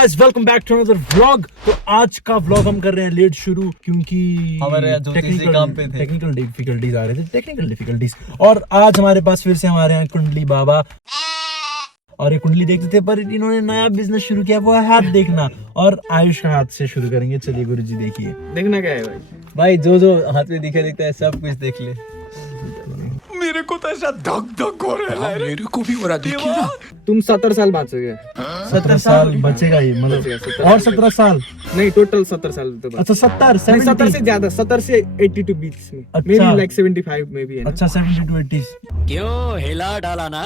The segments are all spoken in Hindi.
Guys welcome back to another vlog. तो आज का व्लॉग हम कर रहे हैं लेट शुरू क्योंकि हमारे टेक्निकल डिफिकल्टीज आ रहे थे और आज हमारे पास फिर से हमारे यहाँ कुंडली बाबा और ये कुंडली देखते थे, पर इन्होंने नया बिजनेस शुरू किया, वो है हाथ देखना। और आयुष का हाथ से शुरू करेंगे। चलिए गुरुजी देखिए। देखना क्या है भाई जो हाथ में दिखता है सब कुछ देख ले। मेरे को तो ऐसा धक हो रहा है। मेरे को भी हो रहा देखिए। तुम 70 साल बाँचोगे। 70 साल बचेगा ये, मतलब और 17 साल नहीं, टोटल 70 साल तो अच्छा 70 70 से ज्यादा, 70 से 80 के बीच में। मे बी लाइक 75 में भी है। अच्छा 70 to 80 क्यों हिला डाला ना।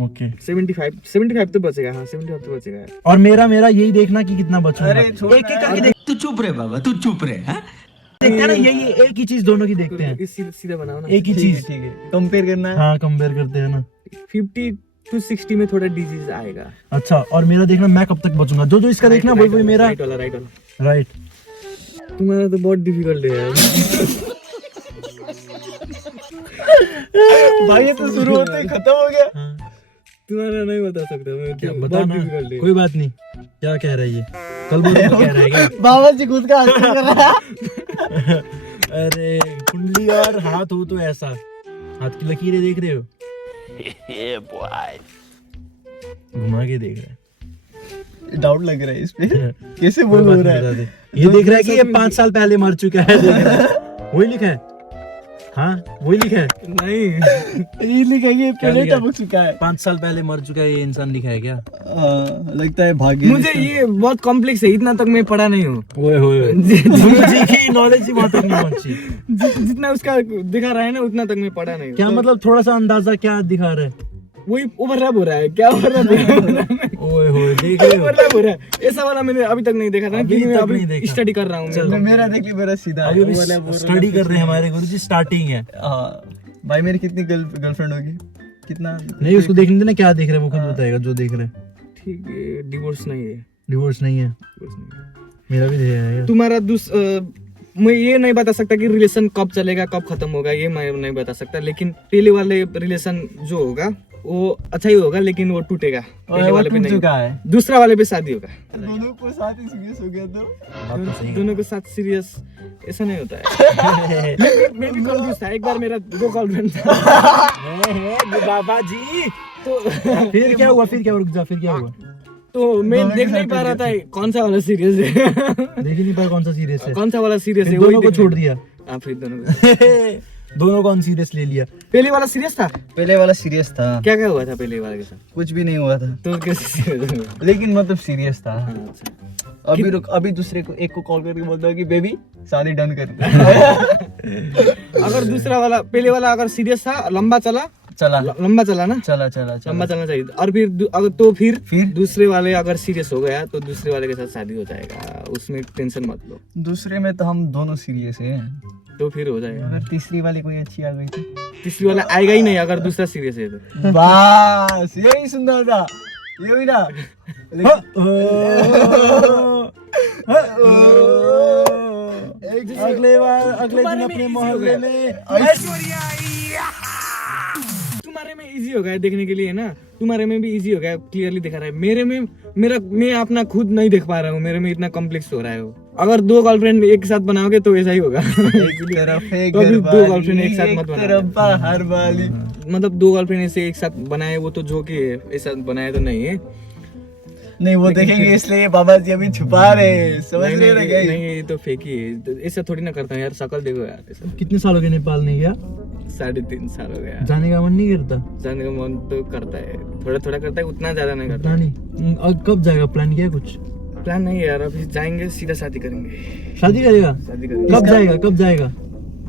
ओके 75 तो बचेगा। हाँ 75 तो बचेगा। और मेरा यही देखना कि कितना बचूंगा। अरे एक एक करके देख। तू चुप रहे बाबा, तू चुप रहे। हैं देखते हैं ना, यही एक ही चीज दोनों की देखते हैं। सीधा बनाओ ना, एक ही चीज। ठीक है, कंपेयर करना है। हाँ कंपेयर करते हैं ना। 50 to 60 में थोड़ा डिजीज आएगा। अच्छा, और मेरा देखना मैं कब तक बचूंगा। जो इसका देखना वही मेरा। राइट वाला। राइट। तुम्हारा तो बहुत डिफिकल्ट है भाई ये तो शुरू होते ही खत्म हो गया। तुम्हारा नहीं बता सकता मैं। क्या बताना, कोई बात नहीं। क्या कह रहा है ये, कल बोल तो कह रहा है क्या? बाबा जी खुद का कर रहा है। अरे कुंडली और हाथ हो तो ऐसा, हाथ की लकीरें देख रहे हो? घुमा के देख रहा है। डाउट लग रहा है इस पे। कैसे बोल हो रहा है? ये देख रहा है कि ये 5 साल पहले मर चुका है। देख रहा है। वही लिखा है। हाँ वही लिखा है। नहीं ये लिखा है, ये पहले टपक चुका है। 5 साल पहले मर चुका है ये इंसान, लिखा है क्या? लगता है भाग्य। मुझे ये बहुत कॉम्प्लेक्स है, इतना तक मैं पढ़ा नहीं हूँ। ओए होए गुरुजी की नॉलेज ही वहां तक नहीं पहुंची। जितना उसका दिखा रहा है ना, उतना तक मैं पढ़ा नहीं हूँ। क्या मतलब थोड़ा सा अंदाजा क्या दिखा रहा है? वही ओवरलैप हो रहा है। क्या ओवरलैप ओए होए देख रहे हो? ओवरलैप हो रहा है। ऐसा वाला मैंने अभी तक नहीं देखा था, क्योंकि मैं अभी स्टडी कर रहा हूँ। मेरा देख ली, मेरा सीधा अभी स्टडी कर रहे हैं हमारे गुरुजी, स्टार्टिंग है। भाई मेरी कितनी गर्लफ्रेंड होगी? कितना नहीं, उसको देखने देना क्या देख रहे हैं, वो खुद बताएगा जो देख रहे हैं। ठीक है, डिवोर्स नहीं है। डिवोर्स नहीं है। मेरा भी है। तुम्हारा मैं ये नहीं बता सकता कि रिलेशन कब चलेगा कब खत्म होगा, ये मैं नहीं बता सकता। लेकिन पहले वाले रिलेशन जो होगा वो अच्छा ही होगा, लेकिन वो टूटेगा। पहले वाले पे नहीं है। दूसरा वाले पे शादी होगा। दोनों को साथ ही सीरियस हो गया तो दोनों के साथ सीरियस ऐसा नहीं होता है। मैं भी कंफ्यूज था। एक बार मेरा 2 गर्लफ्रेंड था। बाबा जी तो फिर क्या हुआ? रुक जा, फिर क्या हुआ? तो मैं देख नहीं पा रहा था कौन सा वाला सीरियस है। देख ही नहीं पाया कौन सा सीरियस है। कौन सा वाला सीरियस है, दोनों को छोड़ दिया। हाँ फिर दोनों को सीरियस ले लिया। पहले वाला सीरियस था। क्या हुआ था पहले वाले के साथ? कुछ भी नहीं हुआ था। तो कैसे सीरियस हुआ? लेकिन मतलब सीरियस था। अच्छा। अभी दूसरे को एक को कॉल करके बोलता हूँ कि बेबी शादी डन कर। अगर दूसरा वाला पहले वाला अगर सीरियस था, लंबा चला ना, चला लंबा चलना चाहिए। और फिर दूसरे वाले अगर सीरियस हो गया तो दूसरे वाले के साथ शादी हो जाएगा, उसमें टेंशन मत लो। दूसरे में तो हम दोनों सीरियस हैं, तो फिर हो जाएगा। अगर तीसरी वाली कोई अच्छी आ गई तो तीसरी वाला आएगा ही नहीं अगर दूसरा सीरियस है तो। बस यही सुंदर था, यही ना। अगले दिन अपने मोहल्ले में तुम्हारे में इजी हो गया देखने के लिए ना, तुम्हारे में भी इजी हो गया, क्लियरली दिखा रहा है। मेरे में मैं अपना खुद नहीं देख पा रहा हूँ, मेरे में इतना कॉम्प्लेक्स हो रहा है। अगर 2 गर्लफ्रेंड एक साथ बनाओगे तो ऐसा ही होगा। एक तो 2 गर्लफ्रेंड एक साथ मत बनाओ। हर वाली मतलब 2 गर्लफ्रेंड ऐसे एक साथ बनाए, वो तो जो कि ऐसा बनाया तो नहीं है। नहीं वो देखेंगे इसलिए बाबा जी अभी छुपा रहे, समझ रहे हो क्या? नहीं ये तो फेक ही है, तो ऐसा थोड़ी ना करता हूँ यार। शकल देखो यार। कितने साल हो गए नेपाल नहीं गया? 3.5 साल हो गया। जाने का मन नहीं करता? जाने का मन तो करता है, थोड़ा थोड़ा करता है, उतना ज्यादा नहीं करता। नहीं। और कब जाएगा? प्लान किया कुछ? प्लान नहीं है यार, अभी जाएंगे सीधा शादी करेंगे। शादी करेगा? कब जाएगा?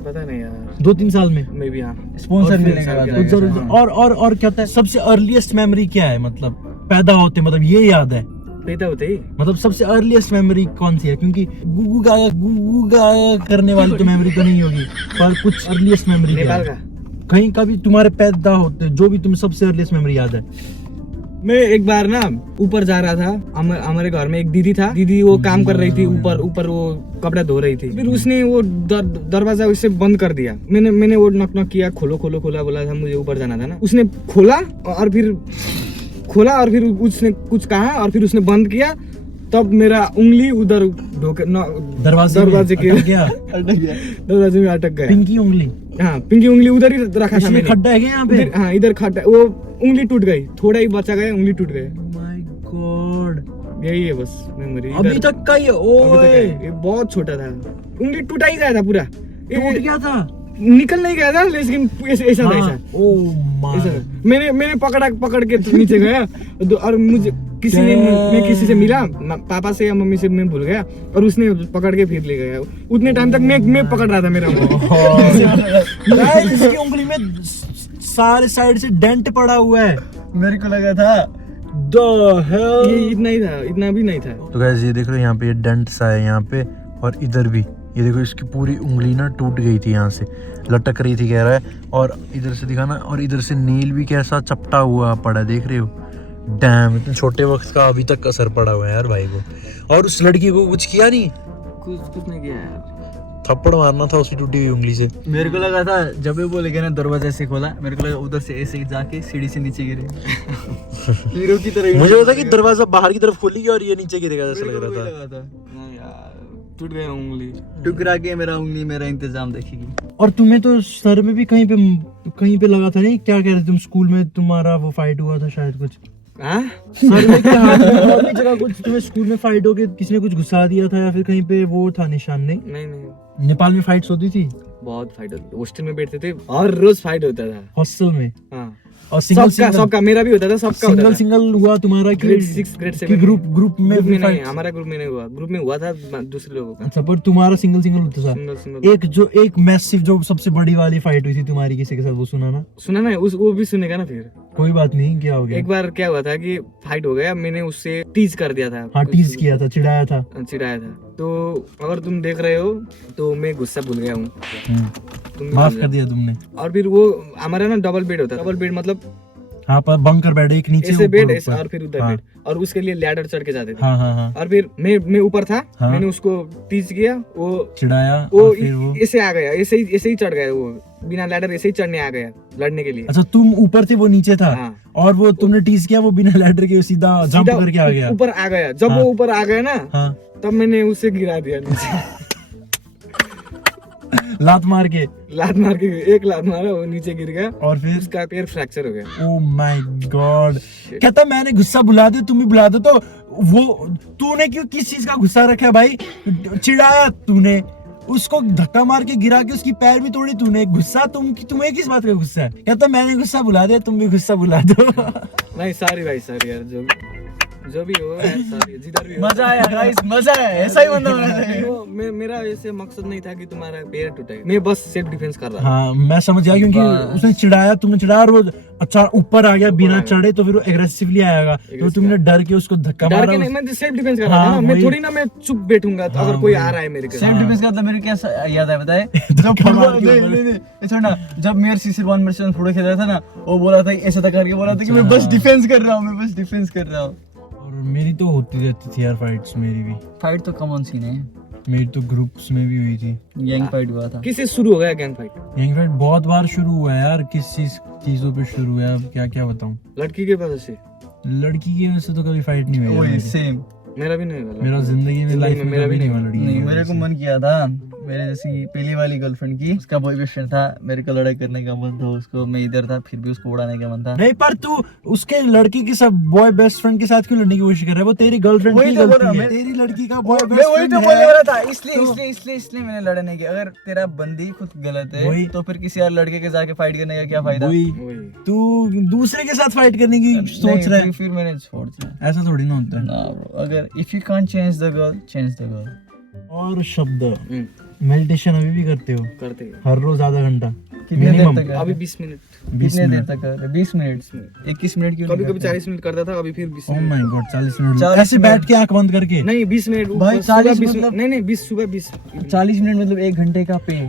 पता नहीं यार, 2-3 साल में मे भी। हाँ स्पॉन्सर मिलने के बाद। और क्या होता है? सबसे अर्लीस्ट मेमोरी क्या है? मतलब पैदा होते मतलब ये याद है पैदा होते ही, मतलब सबसे अर्लीस्ट मेमोरी कौन सी है? क्योंकि गुगा करने वाली तो मेमोरी तो नहीं होगी, पर कुछ अर्लीस्ट मेमोरी नेपाल का कहीं का भी तुम्हारे पैदा होते जो भी तुम्हें सबसे अर्लीस्ट मेमोरी याद है। मैं एक बार ना ऊपर जा रहा था, हमारे घर में एक दीदी था। दीदी वो काम कर रही थी ऊपर वो कपड़ा धो रही थी। फिर उसने वो दरवाजा उससे बंद कर दिया। मैंने वो नक किया, खोला बोला था मुझे ऊपर जाना था ना। उसने खोला और फिर उसने कुछ कहा और फिर उसने बंद किया। तब मेरा उंगली उधर दरवाजे के अटक गया दरवाजे में अटक गया। पिंकी उंगली हाँ, पिंकी उंगली उधर ही रखा था इसलिए मैंने। खड्डा है क्या यहाँ पे? हाँ, इधर खड्डा, वो उंगली टूट गई, थोड़ा ही बचा गया, उंगली टूट गई। माय गॉड, यही है बस मेमोरी। अभी तक का ये ये बहुत छोटा था, उंगली टूटा ही गया था पूरा, टूट गया था। निकल नहीं गया था, लेकिन ऐसा था, ऐसा। ओ माय, ऐसा मैंने पकड़ के नीचे गया, और मुझे मैं किसी से मिला, पापा से या मम्मी से मैं भूल गया, और उसने पकड़ के फिर ले गया। उतने टाइम तक मैं पकड़ रहा था मेरा गाइस इसकी उंगली में सारे साइड से डेंट पड़ा हुआ है। मेरे को लगा था द हेल, ये इतना ही था, इतना भी नहीं था। तो गाइस ये देख लो यहाँ पे ये डेंट सा है यहाँ पे, और इधर भी ये देखो इसकी पूरी उंगली ना टूट गई थी, यहाँ से लटक रही थी कह रहा है, और इधर से दिखाना, और इधर से नील भी कैसा चपटा हुआ पड़ा है, देख रहे हो? डैम, इतने छोटे वक्त का अभी तक असर पड़ा हुआ है यार भाई को। और उस लड़की को कुछ किया नहीं, कुछ नहीं किया यार, थप्पड़ मारना था उसकी टूटी हुई उंगली से। मेरे को लगा था जब वो बोले ना दरवाजा ऐसे खोला, मेरे को लगा उधर से ऐसे जाके सीढ़ी से नीचे गिरे हीरो की तरह। मुझे पता कि दरवाजा बाहर की तरफ खोलेगी और ये नीचे गिरेगा जैसा लग रहा था। नहीं यार, टूट गया उंगली। टुकरा के मेरा उंगली मेरा इंतजाम देखेगी। और तुम्हें तो सर में भी कहीं पे लगा था नहीं? क्या कह रहे थे तुम स्कूल में, तुम्हारा वो फाइट हुआ था शायद कुछ सर में क्या हाथ में और भी जगह कुछ तुम्हें स्कूल में फाइट हो गई, किसी ने कुछ घुसा दिया था या फिर कहीं पे वो था निशान? नहीं, नेपाल में फाइट्स होती थी, बहुत फाइट होती, हॉस्टल में बैठते थे और रोज फाइट होता था हॉस्टल में। हाँ, और सबका मेरा भी होता था, सबका होता था। सिंगल हुआ तुम्हारा कि ग्रेड 6 ग्रेड 7 ग्रुप में नहीं, fight? हमारा ग्रुप में नहीं हुआ, ग्रुप में हुआ था दूसरे लोगों का। अच्छा, पर तुम्हारा सिंगल होता था। सिंगल एक मैसिव जो सबसे बड़ी वाली फाइट हुई थी तुम्हारी किसी के साथ, वो सुना ना? वो भी सुनेगा ना फिर। कोई बात नहीं, क्या हो गया? एक बार क्या हुआ था कि फाइट हो गया, मैंने उससे टीज कर दिया था। हाँ, टीज किया था, चिढ़ाया था। तो अगर तुम देख रहे हो तो मैं गुस्सा भूल गया हूँ, तुम भी माफ भूल कर जाओ। दिया तुमने। और फिर वो हमारा ना डबल बेड होता था, डबल बेड मतलब हाँ, पर बंकर बेड, एक नीचे ऐसे बेड ऊपर। और फिर उधर हाँ। बेड, और उसके लिए लैडर चढ़ के जाते थे। हाँ। और फिर मैं ऊपर था, हाँ। मैंने उसको टीज किया, वो चिढ़ाया वो और फिर वो ऐसे आ गया, ऐसे ही चढ़ गया, वो बिना लैडर ऐसे ही चढ़ने आ गया लड़ने के लिए। अच्छा, तुम ऊपर थे, वो नीचे था। हाँ। और वो तुमने टीज किया, वो बिना लैडर के सीधा जंप सीधा करके आ गया। ऊपर आ गया। जब हाँ। वो ऊपर आ गया ना, हाँ, तब मैंने उसे गिरा दिया नीचे। लात मार के। लात मार के, एक लात मारा, वो नीचे गिर गया, और फिर उसका पैर फ्रैक्चर हो गया। ओ माय गॉड, कहता मैंने गुस्सा बुला दे, तुम भी बुला दो। तो वो तूने क्यों, किस चीज का गुस्सा रखा है भाई? चिढ़ाया तूने उसको, धक्का मार के गिरा के उसकी पैर भी तोड़ी तूने। गुस्सा तुम्हें किस बात का गुस्सा है? कहता मैंने गुस्सा बुला दिया, तुम भी गुस्सा बुला दो। नहीं, सॉरी भाई, सॉरी यार, जो भी हो यार, सॉरी, जिधर भी हो। मजा आया गाइस, मजा आया, ऐसा ही बंदा होना चाहिए। वो मेरा ऐसे मकसद नहीं था कि तुम्हारा पैर टूटे, मैं बस सेल्फ डिफेंस कर रहा था। हाँ, मैं समझ गया, क्योंकि उसने चिढ़ाया, तुमने चिढ़ाया, और वो अच्छा ऊपर आ गया बिना चढ़े, तो फिर वो एग्रेसिवली आएगा, तो तुमने डर के उसको धक्का डर मारा। के नहीं, मैं सेल्फ डिफेंस कर रहा था हाँ, ना, मैं वही। थोड़ी ना मैं चुप बैठूंगा तो अगर कोई आ रहा है मेरे के सेल्फ डिफेंस का मतलब मेरे क्या याद है बताए? जब फुटबॉल नहीं छोड़ ना, जब मेरे सीसी1 मेरे से फुटबॉल खेल रहा था ना, वो बोला था ऐसा था करके बोला था कि मैं बस डिफेंस कर रहा हूँ, मैं बस डिफेंस कर रहा हूँ। और मेरी तो होती रहती थी यार फाइट्स, मेरी भी। फाइट तो कॉमन सीन है, मेरी तो ग्रुप्स में भी हुई थी। गैंग फाइट हुआ था। किससे शुरू हो गया गैंग फाइट? गैंग फाइट बहुत बार शुरू हुआ है यार, किस चीजों पे शुरू हुआ है, अब क्या बताऊं। लड़की के वजह से? लड़की की वजह से तो कभी फाइट नहीं हुई वही यार सेम, मेरा भी नहीं हुआ। मेरा जिंदगी में, लाइफ में मेरा भी कभी नहीं हुआ नहीं। लड़की नहीं की मेरे वजह को से। मन किया था, मेरे जैसी पहली वाली गर्लफ्रेंड की, उसका बॉय बेस्ट फ्रेंड था, मेरे को लड़ाई करने का मन था उसको, मैं इधर था फिर भी उसको उड़ाने का मन था। नहीं, पर तू उसके लड़की के सब बॉय बेस्ट फ्रेंड के साथ क्यों लड़ने की कोशिश कर रहा है? वो तेरी गर्लफ्रेंड वही की तो बोल गलती रहा है, मैं। तेरी लड़की का बॉय मैं बेस्ट वही तो फ्रेंड बोलने है। वाला था, इसलिए मैंने लड़ा नहीं किया। अगर तेरा बंदी खुद गलत वही। है तो फिर किसी और लड़के के जाके फाइट करने का क्या फायदा? वही, वही। तू दूसरे के साथ फाइट करने की सोच रहा है, फिर मैंने छोड़ दिया। ऐसा थोड़ी ना होता है। ना bro, अगर if you can't change the girl, change the girl. और शब्द, मेडिटेशन अभी भी करते हो? करते हैं। हर रोज आधा घंटा कितने देर मिनिमम? तक? अभी 20 मिनट, 20 कितने देर मिनट। तक कर रहे? 20 मिनट, 21 मिनट क्यों? कभी नहीं कभी करते? 40 मिनट करता था, अभी फिर 20 ओह मिनट। माय गॉड, 40 मिनट 40 ऐसे बैठ के आंख बंद करके? नहीं, 20 मिनट भाई, सुबह 40 20 मतलब- नहीं 20 सुबह 20। 40 मिनट मतलब 1 घंटे का पे।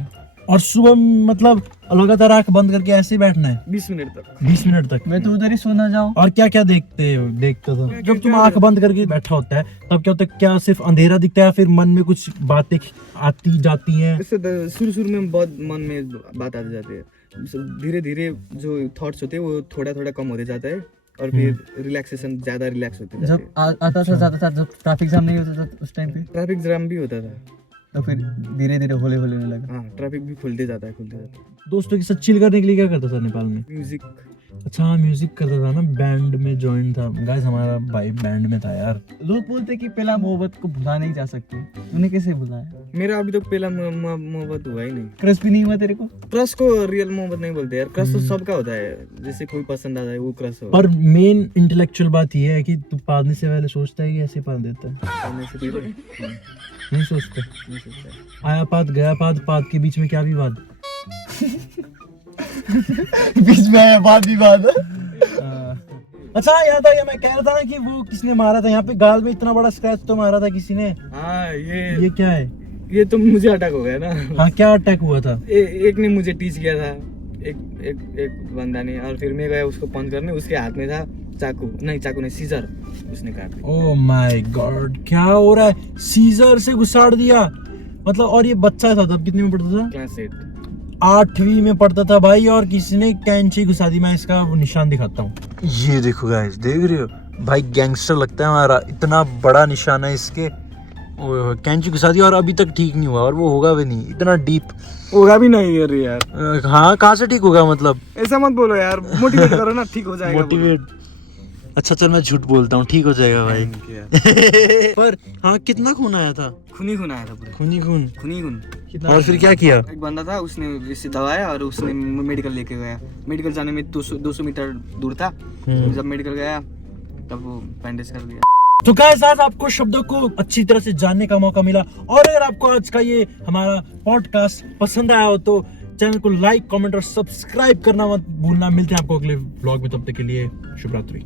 और सुबह मतलब लगातार आंख बंद करके ऐसे ही बैठना है 20 मिनट तक। 20 मिनट तक? मैं तो उधर ही सोना जाऊँ। और क्या देखता था जब तुम आंख बंद करके बैठा होता है? तब क्या होता है, क्या सिर्फ अंधेरा दिखता है, फिर मन में कुछ बातें आती जाती हैं? इससे शुरू में बहुत मन में बात आती जाती है, धीरे धीरे जो थॉट्स होते हैं वो थोड़ा थोड़ा कम होते जाता है, और फिर रिलैक्सेशन ज्यादा रिलैक्स होती है। जब आता था ज्यादा था, जब ट्रैफिक जाम नहीं होता था उस टाइम पे, ट्रैफिक जाम भी होता था। तो फिर धीरे धीरे होले होले होने लगा। हाँ, ट्रैफिक भी खुलते जाता है। दोस्तों के साथ चिल करने के लिए क्या करता था नेपाल में? म्यूजिक। अच्छा हाँ, म्यूजिक करता था ना, बैंड में ज्वाइन था। गाइस हमारा भाई बैंड में था यार। लोग बोलते कि पहला मोहब्बत को भुला नहीं जा सकते, तूने कैसे भुलाया? मेरा अभी तो पहला मोहब्बत हुआ ही नहीं। क्रश भी नहीं हुआ तेरे को? क्रश को रियल मोहब्बत नहीं बोलते यार, क्रश तो सबका होता है, जैसे कोई पसंद आता है वो क्रश हो। पर मेन इंटेलेक्चुअल बात ये है कि तू पादने से पहले सोचता है कि ऐसे पाद देता है? नहीं सोचता। आया पाद गया पाद, पाद के बीच में क्या विवाद? बीच में आया बात विवाद। अच्छा याद आया, मैं कह रहा था ना कि वो किसने मारा था यहाँ पे गाल में, इतना बड़ा स्क्रैच तो मारा था किसी ने। हाँ, ये क्या है? ये तो मुझे अटैक हो गया ना। हाँ, क्या अटैक हुआ था? एक ने मुझे टीच किया था, एक बंदा ने, और फिर मैं गया उसको पंच करने, उसके हाथ में था चाकू नहीं सीजर, उसने काट दिया। ओह माय गॉड, क्या हो रहा है? सीजर से घुसाड़ दिया मतलब? और ये बच्चा था तब कितने में पढ़ता था? क्लास 8। 8वीं में पढ़ता था भाई, और किसी ने कैंची घुसा दी। मैं इसका वो निशान दिखाता हूँ, ये देखो गाइस, देख रहे हो भाई? गैंगस्टर लगता है हमारा, इतना बड़ा निशान है इसके। कैंची घुसा दी और अभी तक ठीक नहीं हुआ, और वो होगा भी नहीं, इतना डीप होगा भी नहीं यार। हाँ, कहाँ से ठीक होगा मतलब? ऐसा मत बोलो यार, मोटिवेट करो ना, ठीक हो जाएगा। मोटिवेट? अच्छा चल, मैं झूठ बोलता हूँ, ठीक हो जाएगा भाई। पर हाँ, कितना खून आया था? खून ही खून आया था पूरा। खून ही खून। खून। और फिर क्या किया? एक बंदा था, उसने इसे दबाया और उसने मेडिकल लेके गया। मेडिकल जाने में 200 मीटर दूर था। जब मेडिकल गया तब वो बैंडेज कर दिया। तो गाइस, आज आपको शब्दों को अच्छी तरह से जानने का मौका मिला, और अगर आपको आज का ये हमारा पॉडकास्ट पसंद आया हो तो चैनल को लाइक, कमेंट और सब्सक्राइब करना मत भूलना। मिलते हैं आपको अगले व्लॉग में, तब तक के लिए शुभ रात्रि।